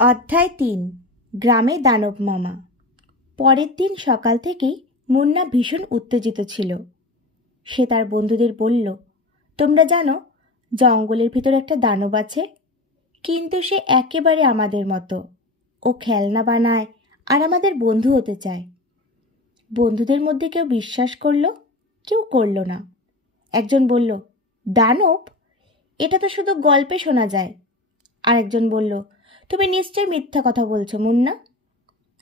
অধ্যায় ৩। গ্রামে দানব মামা। পরের দিন সকাল থেকেই মুন্না ভীষণ উত্তেজিত ছিল। সে তার বন্ধুদের বলল, তোমরা জানো জঙ্গলের ভিতর একটা দানব আছে, কিন্তু সে একেবারে আমাদের মতো। ও খেলনা বানায় আর আমাদের বন্ধু হতে চায়। বন্ধুদের মধ্যে কেউ বিশ্বাস করল, কেউ করল না। একজন বলল, দানব? এটা তো শুধু গল্পে শোনা যায়। আরেকজন বলল, তুমি নিশ্চয়ই মিথ্যা কথা বলছো মুন্না।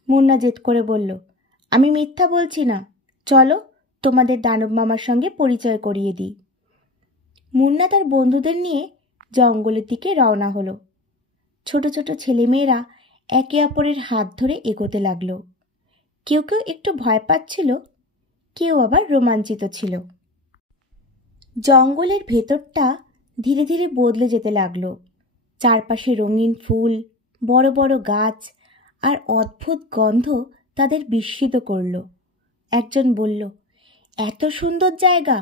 মুন্না জেদ করে বলল, আমি মিথ্যা বলছি না, চলো তোমাদের দানব মামার সঙ্গে পরিচয় করিয়ে দিই। মুন্না তার বন্ধুদের নিয়ে জঙ্গলের দিকে রওনা হলো। ছোট ছোট ছেলেমেয়েরা একে অপরের হাত ধরে এগোতে লাগলো। কেউ কেউ একটু ভয় পাচ্ছিল, কেউ আবার রোমাঞ্চিত ছিল। জঙ্গলের ভেতরটা ধীরে ধীরে বদলে যেতে লাগলো। চারপাশে রঙিন ফুল, বড় বড় গাছ আর অদ্ভুত গন্ধ তাদের বিস্মিত করল। একজন বলল, এত সুন্দর জায়গা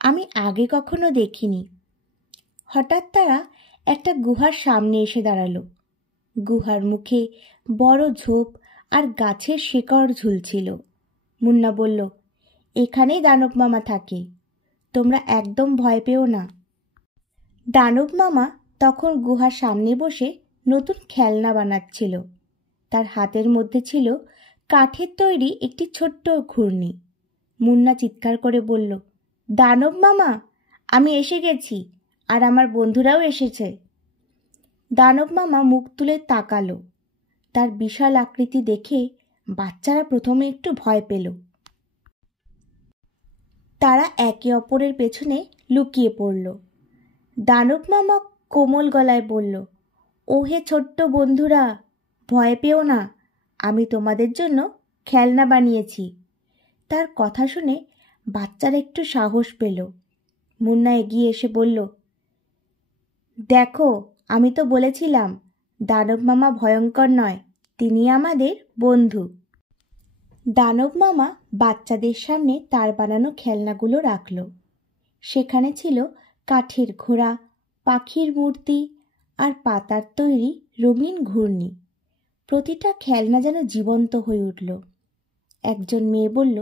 আমি আগে কখনো দেখিনি। হঠাৎ তারা একটা গুহার সামনে এসে দাঁড়ালো। গুহার মুখে বড় ঝোপ আর গাছের শিকড় ঝুলছিল। মুন্না বলল, এখানেই দানব মামা থাকে, তোমরা একদম ভয় পেও না। দানব মামা তখন গুহার সামনে বসে নতুন খেলনা বানাচ্ছিল। তার হাতের মধ্যে ছিল কাঠের তৈরি একটি ছোট্ট ঘূর্ণি। মুন্না চিৎকার করে বলল, দানব মামা, আমি এসে গেছি আর আমার বন্ধুরাও এসেছে। দানব মামা মুখ তুলে তাকালো। তার বিশাল আকৃতি দেখে বাচ্চারা প্রথমে একটু ভয় পেল। তারা একে অপরের পেছনে লুকিয়ে পড়ল। দানব মামা কোমল গলায় বলল, ওহে ছোট্ট বন্ধুরা, ভয় পেও না, আমি তোমাদের জন্য খেলনা বানিয়েছি। তার কথা শুনে বাচ্চারা একটু সাহস পেল। মুন্না এগিয়ে এসে বলল, দেখো, আমি তো বলেছিলাম দানব মামা ভয়ঙ্কর নয়, তিনি আমাদের বন্ধু। দানব মামা বাচ্চাদের সামনে তার বানানো খেলনাগুলো রাখল। সেখানে ছিল কাঠের ঘোড়া, পাখির মূর্তি আর পাতার তৈরি রঙিন ঘূর্ণি। প্রতিটা খেলনা যেন জীবন্ত হয়ে উঠল। একজন মেয়ে বলল,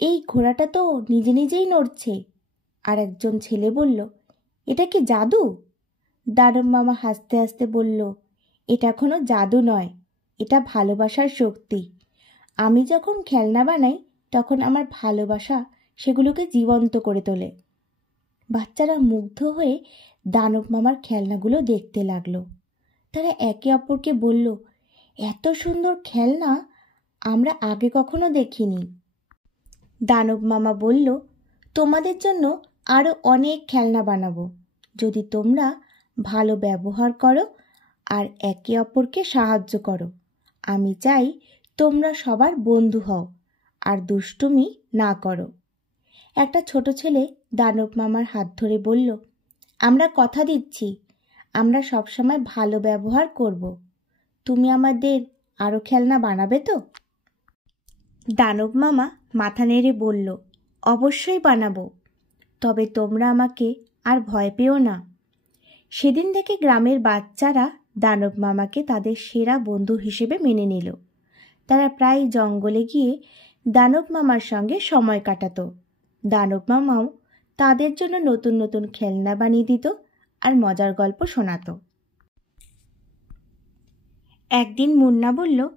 এই ঘোড়াটা তো নিজে নিজেই নড়ছে। আর একজন ছেলে বলল, এটা কি জাদু? দানব মামা হাসতে হাসতে বলল, এটা কোনো জাদু নয়, এটা ভালোবাসার শক্তি। আমি যখন খেলনা বানাই তখন আমার ভালোবাসা সেগুলোকে জীবন্ত করে তোলে। বাচ্চারা মুগ্ধ হয়ে দানব মামার খেলনাগুলো দেখতে লাগলো। তারা একে অপরকে বলল, এত সুন্দর খেলনা আমরা আগে কখনো দেখিনি। দানব মামা বলল, তোমাদের জন্য আরও অনেক খেলনা বানাবো, যদি তোমরা ভালো ব্যবহার করো আর একে অপরকে সাহায্য করো। আমি চাই তোমরা সবার বন্ধু হও আর দুষ্টুমি না করো। একটা ছোট ছেলে দানব মামার হাত ধরে বলল, আমরা কথা দিচ্ছি, আমরা সবসময় ভালো ব্যবহার করব। তুমি আমাদের আরও খেলনা বানাবে তো? দানব মামা মাথা নেড়ে বলল, অবশ্যই বানাবো, তবে তোমরা আমাকে আর ভয় পেও না। সেদিন থেকে গ্রামের বাচ্চারা দানব মামাকে তাদের সেরা বন্ধু হিসেবে মেনে নিল। তারা প্রায় জঙ্গলে গিয়ে দানব মামার সঙ্গে সময় কাটাতো। দানব মামাও তাদের জন্য নতুন নতুন খেলনা বানিয়ে দিত আর মজার গল্প শোনাতো। একদিন মুন্না বলল,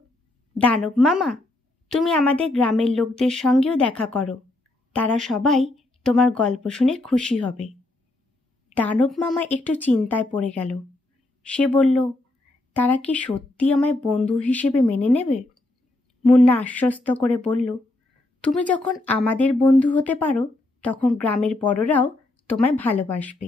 দানব মামা, তুমি আমাদের গ্রামের লোকদের সঙ্গেও দেখা করো, তারা সবাই তোমার গল্প শুনে খুশি হবে। দানব মামা একটু চিন্তায় পড়ে গেল। সে বলল, তারা কি সত্যি আমায় বন্ধু হিসেবে মেনে নেবে? মুন্না আশ্বস্ত করে বলল, তুমি যখন আমাদের বন্ধু হতে পারো তখন গ্রামের বড়রাও তোমায় ভালোবাসবে।